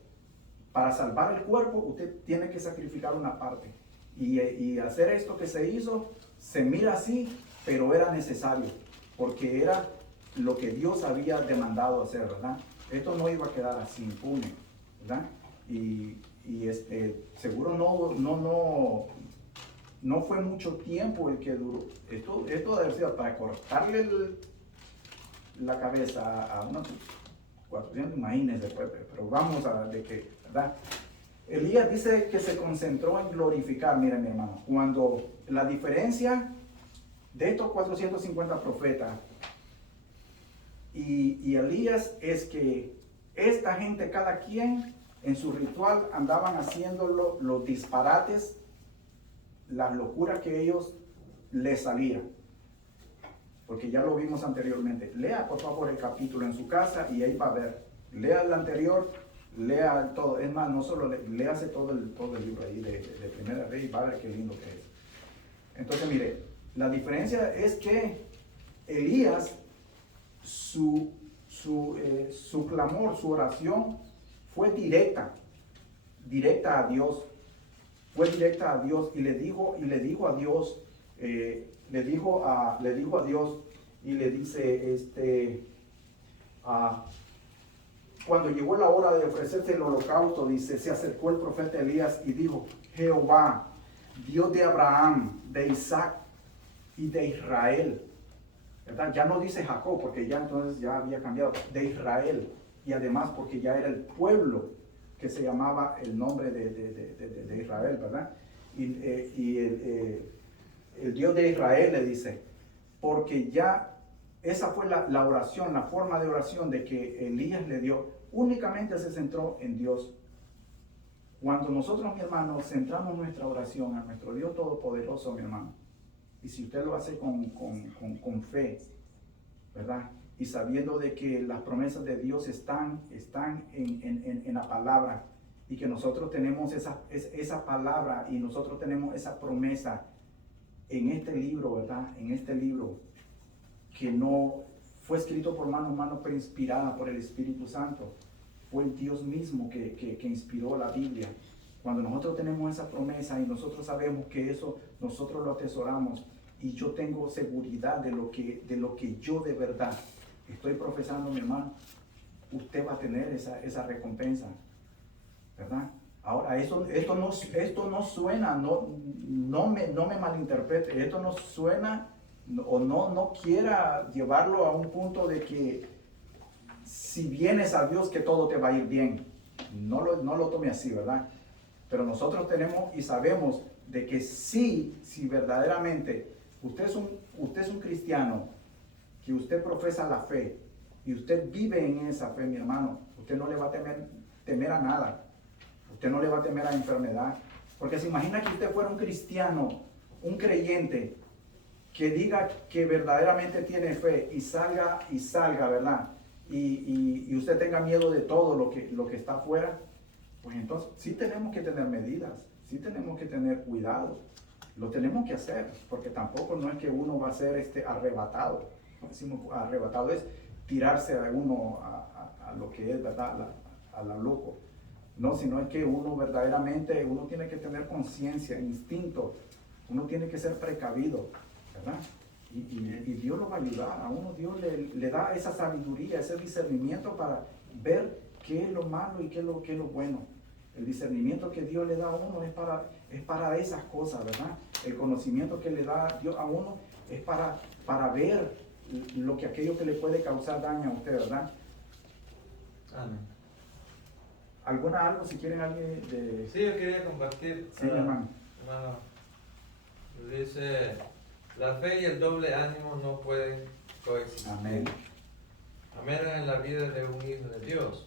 Para salvar el cuerpo usted tiene que sacrificar una parte. Y hacer esto que se hizo, se mira así, pero era necesario, porque era lo que Dios había demandado hacer, ¿verdad? Esto no iba a quedar así impune, ¿verdad? Y seguro no fue mucho tiempo el que duró. Esto debe haber sido para cortarle la cabeza a unos 400, imagínense, pues, pero vamos a de que, ¿verdad? Elías dice que se concentró en glorificar. Miren, mi hermano, cuando la diferencia de estos 450 profetas y Elías es que esta gente, cada quien en su ritual andaban haciendo los disparates, las locuras que ellos les salían. Porque ya lo vimos anteriormente. Lea por favor el capítulo en su casa y ahí va a ver. Lea el anterior, lea todo. Es más, no solo léase todo el libro ahí de Primera Rey y va a ver qué lindo que es. Entonces mire, la diferencia es que Elías, su clamor, su oración fue directa a Dios. Fue directa a Dios y le dijo a Dios, le dijo a Dios y le dice, cuando llegó la hora de ofrecerse el holocausto, dice, se acercó el profeta Elías y dijo: Jehová, Dios de Abraham, de Isaac y de Israel, ¿verdad? Ya no dice Jacob, porque ya entonces ya había cambiado, de Israel, y además porque ya era el pueblo que se llamaba el nombre de Israel, ¿verdad? Y el Dios de Israel le dice, porque ya esa fue la oración, la forma de oración de que Elías le dio, únicamente se centró en Dios. Cuando nosotros, mi hermano, centramos nuestra oración a nuestro Dios Todopoderoso, mi hermano, y si usted lo hace con fe, ¿verdad? Y sabiendo de que las promesas de Dios están en la palabra, y que nosotros tenemos esa palabra y nosotros tenemos esa promesa en este libro, ¿verdad? En este libro que no fue escrito por mano, pero inspirada por el Espíritu Santo. Fue el Dios mismo que inspiró la Biblia. Cuando nosotros tenemos esa promesa y nosotros sabemos que eso nosotros lo atesoramos, y yo tengo seguridad de lo que yo de verdad estoy profesando, mi hermano, usted va a tener esa recompensa, ¿verdad? Ahora, esto no suena, no me malinterprete, esto no suena o no quiera llevarlo a un punto de que si vienes a Dios que todo te va a ir bien. No lo tome así, ¿verdad? Pero nosotros tenemos y sabemos de que si verdaderamente usted es un cristiano, que usted profesa la fe y usted vive en esa fe, mi hermano, usted no le va a temer a nada. Usted no le va a temer a la enfermedad. Porque se imagina que usted fuera un cristiano, un creyente, que diga que verdaderamente tiene fe y salga, ¿verdad? Y usted tenga miedo de todo lo que está afuera. Pues entonces sí tenemos que tener medidas, sí tenemos que tener cuidado. Lo tenemos que hacer, porque tampoco no es que uno va a ser arrebatado. Decimos arrebatado es tirarse a uno a lo que es, ¿verdad? A la loco. No, sino es que uno verdaderamente, uno tiene que tener conciencia, instinto, uno tiene que ser precavido, ¿verdad? Y Dios lo va a ayudar, a uno Dios le da esa sabiduría, ese discernimiento para ver qué es lo malo y qué es lo bueno. El discernimiento que Dios le da a uno es para esas cosas, ¿verdad? El conocimiento que le da Dios a uno es para ver aquello que le puede causar daño a usted, ¿verdad? Amén. ¿Algo si quieren alguien de...? Sí, yo quería compartir. Sí, hermano. Hermano, dice, la fe y el doble ánimo no pueden coexistir. Amén. Amén en la vida de un hijo de Dios.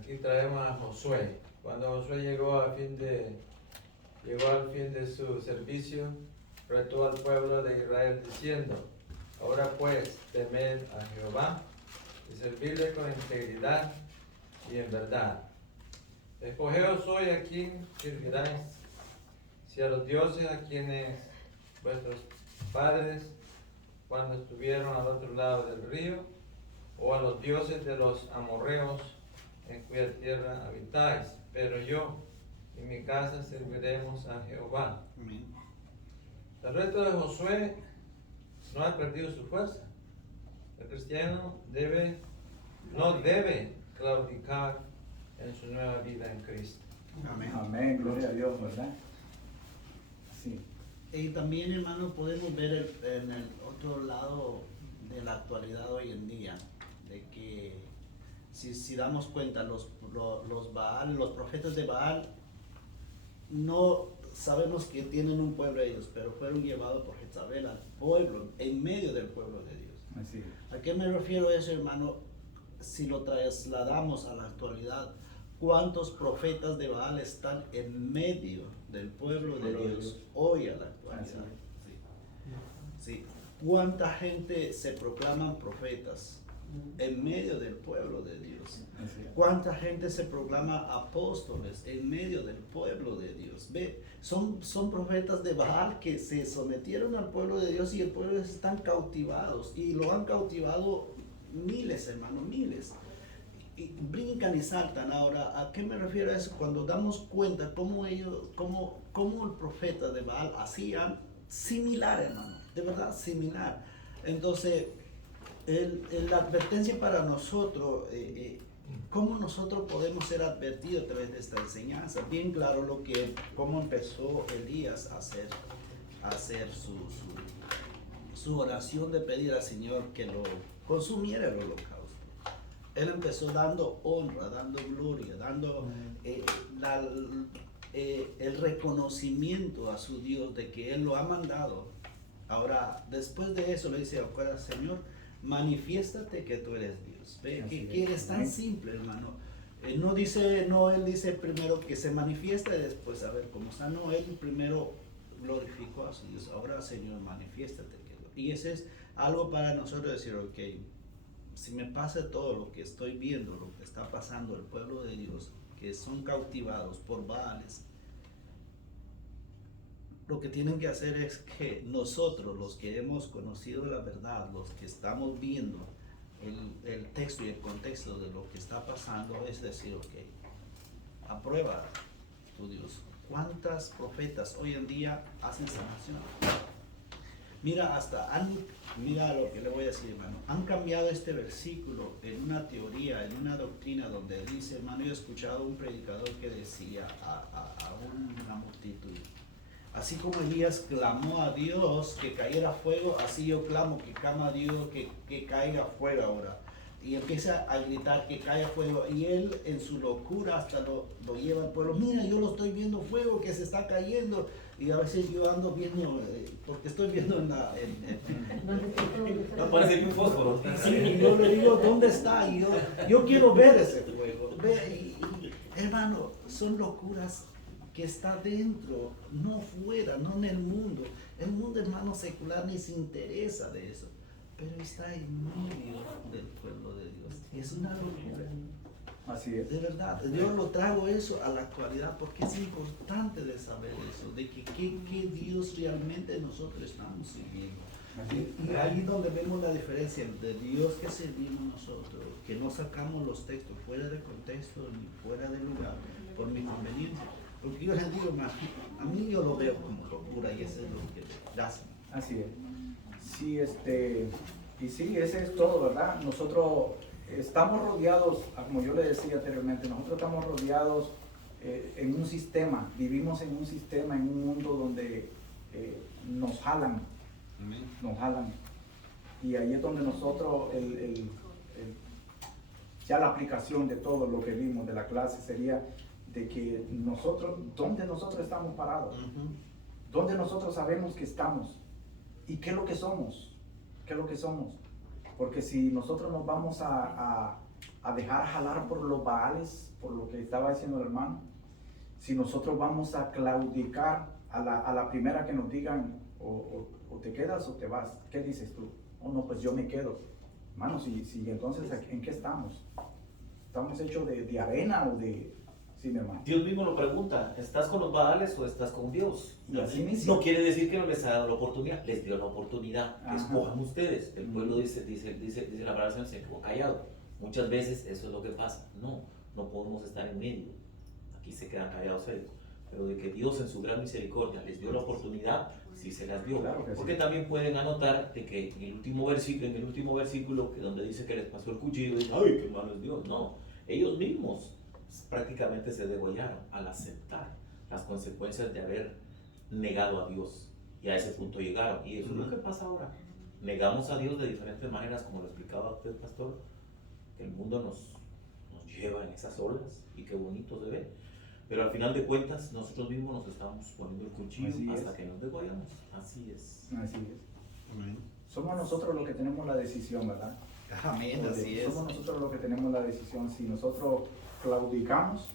Aquí traemos a Josué. Cuando Josué llegó al fin de su servicio, retó al pueblo de Israel diciendo: ahora pues, temed a Jehová y servirle con integridad y en verdad. Escogeos hoy a quién serviráis, si a los dioses a quienes vuestros padres cuando estuvieron al otro lado del río, o a los dioses de los amorreos en cuya tierra habitáis, pero yo y mi casa serviremos a Jehová. Amén. El reto de Josué no ha perdido su fuerza. El cristiano no debe claudicar en su nueva vida en Cristo. Amén. Amén, gloria a Dios, ¿verdad? Sí. Y también, hermano, podemos ver en el otro lado de la actualidad hoy en día, de que si damos cuenta, los profetas de Baal, no sabemos que tienen un pueblo ellos, pero fueron llevados por Jezabel al pueblo, en medio del pueblo de Dios. Así es. ¿A qué me refiero a eso, hermano? Si lo trasladamos a la actualidad, ¿cuántos profetas de Baal están en medio del pueblo de Dios hoy a la actualidad? Sí. ¿Cuánta gente se proclaman profetas en medio del pueblo de Dios? Así es. ¿Cuánta gente se proclama apóstoles en medio del pueblo de Dios? Ve, son profetas de Baal que se sometieron al pueblo de Dios y el pueblo están cautivados y lo han cautivado miles, hermano, miles. Y brincan y saltan. Ahora, ¿a qué me refiero a eso? Cuando damos cuenta cómo el profeta de Baal hacían similar, hermano, de verdad similar. Entonces, la advertencia para nosotros, cómo nosotros podemos ser advertidos a través de esta enseñanza. Bien claro cómo empezó Elías a hacer su oración de pedir al Señor que lo consumiera el holocausto. Él empezó dando honra, dando gloria, dando el reconocimiento a su Dios de que Él lo ha mandado. Ahora, después de eso le dice, Señor, manifiéstate que tú eres Dios. Ve que es tan simple, hermano. Él dice primero que se manifiesta y después a ver cómo está. No, él primero glorificó a su Dios. Ahora, Señor, manifiéstate. Y ese es algo para nosotros decir, ok, si me pasa todo lo que estoy viendo, lo que está pasando el pueblo de Dios, que son cautivados por Baales, lo que tienen que hacer es que nosotros, los que hemos conocido la verdad, los que estamos viendo el texto y el contexto de lo que está pasando, es decir, ok, aprueba tu Dios. ¿Cuántas profetas hoy en día hacen sanación? Mira lo que le voy a decir, hermano. Han cambiado este versículo en una teoría, en una doctrina donde dice, hermano, yo he escuchado un predicador que decía a una multitud, así como Elías clamó a Dios que cayera fuego, así yo clamo que cama a Dios que caiga fuego ahora. Y empieza a gritar que caiga fuego. Y él en su locura hasta lo lleva al pueblo. Mira, yo lo estoy viendo fuego que se está cayendo. Y a veces yo ando viendo, porque estoy viendo No parece ni un fósforo. sí, y yo le digo, ¿dónde está? Y yo quiero ver ese fuego. Hermano, son locuras que está dentro, no fuera, no en el mundo. El mundo, hermano, secular ni se interesa de eso, pero está en medio del pueblo de Dios. Es una locura. Así es. De verdad, yo lo traigo eso a la actualidad porque es importante de saber eso, de qué Dios realmente nosotros estamos sirviendo. Y ahí donde vemos la diferencia de Dios que servimos nosotros, que no sacamos los textos fuera de contexto ni fuera de lugar por mi conveniencia. Porque yo les digo, a mí yo lo veo como locura y eso es lo que gracias. Así es. Sí, y sí, ese es todo, ¿verdad? Nosotros estamos rodeados, como yo le decía anteriormente, nosotros estamos rodeados en un sistema, vivimos en un sistema, en un mundo donde nos jalan, nos jalan. Y ahí es donde nosotros, ya la aplicación de todo lo que vimos de la clase sería de que nosotros, ¿dónde nosotros estamos parados? ¿Dónde nosotros sabemos que estamos? ¿Y qué es lo que somos? ¿Qué es lo que somos? Porque si nosotros nos vamos a a dejar jalar por los baales, por lo que estaba diciendo el hermano, si nosotros vamos a claudicar a la primera que nos digan, o te quedas o te vas, ¿qué dices tú? Oh, no, pues yo me quedo. Hermano, si entonces, ¿en qué estamos? ¿Estamos hechos de arena o de...? Sí, mi hermano. Dios mismo lo pregunta, ¿estás con los Baales o estás con Dios? Y así mismo. No quiere decir que no les ha dado la oportunidad, les dio la oportunidad. Ajá. Escojan ustedes. El pueblo dice la palabra del Señor, se quedó callado. Muchas veces eso es lo que pasa. No podemos estar en medio. Aquí se quedan callados ellos. Pero de que Dios en su gran misericordia les dio la oportunidad, sí se las dio. Claro que sí. Porque también pueden anotar de que en el último versículo, que donde dice que les pasó el cuchillo, dicen, ¡ay, qué malo es Dios! No, ellos mismos prácticamente se degollaron al aceptar las consecuencias de haber negado a Dios, y a ese punto llegaron, y eso es lo que pasa ahora. Negamos a Dios de diferentes maneras, como lo explicaba usted, pastor, que el mundo nos lleva en esas olas, y qué bonito se ve, pero al final de cuentas nosotros mismos nos estamos poniendo el cuchillo Así hasta es. que nos degollamos. Así es. Así es. Somos nosotros los que tenemos la decisión, ¿verdad? Amén, así es. Somos nosotros los que tenemos la decisión. Si nosotros claudicamos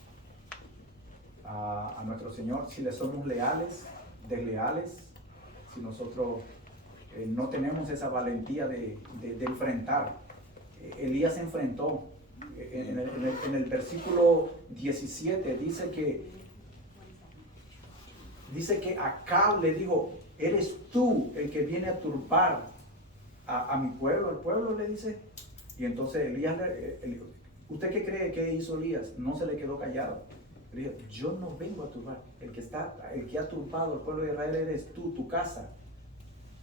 a nuestro Señor, si le somos leales, desleales, si nosotros no tenemos esa valentía de enfrentar. Elías se enfrentó. En el versículo 17 dice que Acab le dijo, eres tú el que viene a turbar a mi pueblo. El pueblo le dice. Y entonces Elías, ¿usted qué cree que hizo Elías? No se le quedó callado. Le dijo, yo no vengo a turbar. El que ha turbado al pueblo de Israel eres tú, tu casa,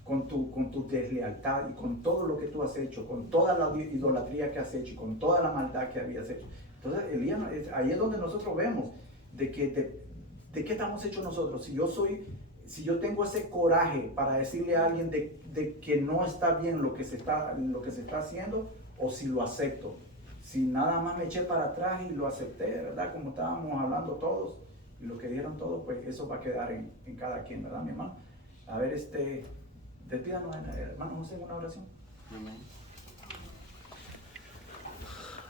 con tu deslealtad y con todo lo que tú has hecho, con toda la idolatría que has hecho y con toda la maldad que habías hecho. Entonces Elías, ahí es donde nosotros vemos de qué estamos hechos nosotros. Si yo tengo ese coraje para decirle a alguien de que no está bien lo que se está haciendo, o si lo acepto. Si nada más me eché para atrás y lo acepté, ¿verdad? Como estábamos hablando todos, y lo que dieron todos, pues eso va a quedar en cada quien, ¿verdad, mi hermano? A ver, despídanos, hermano José, una oración. Amén.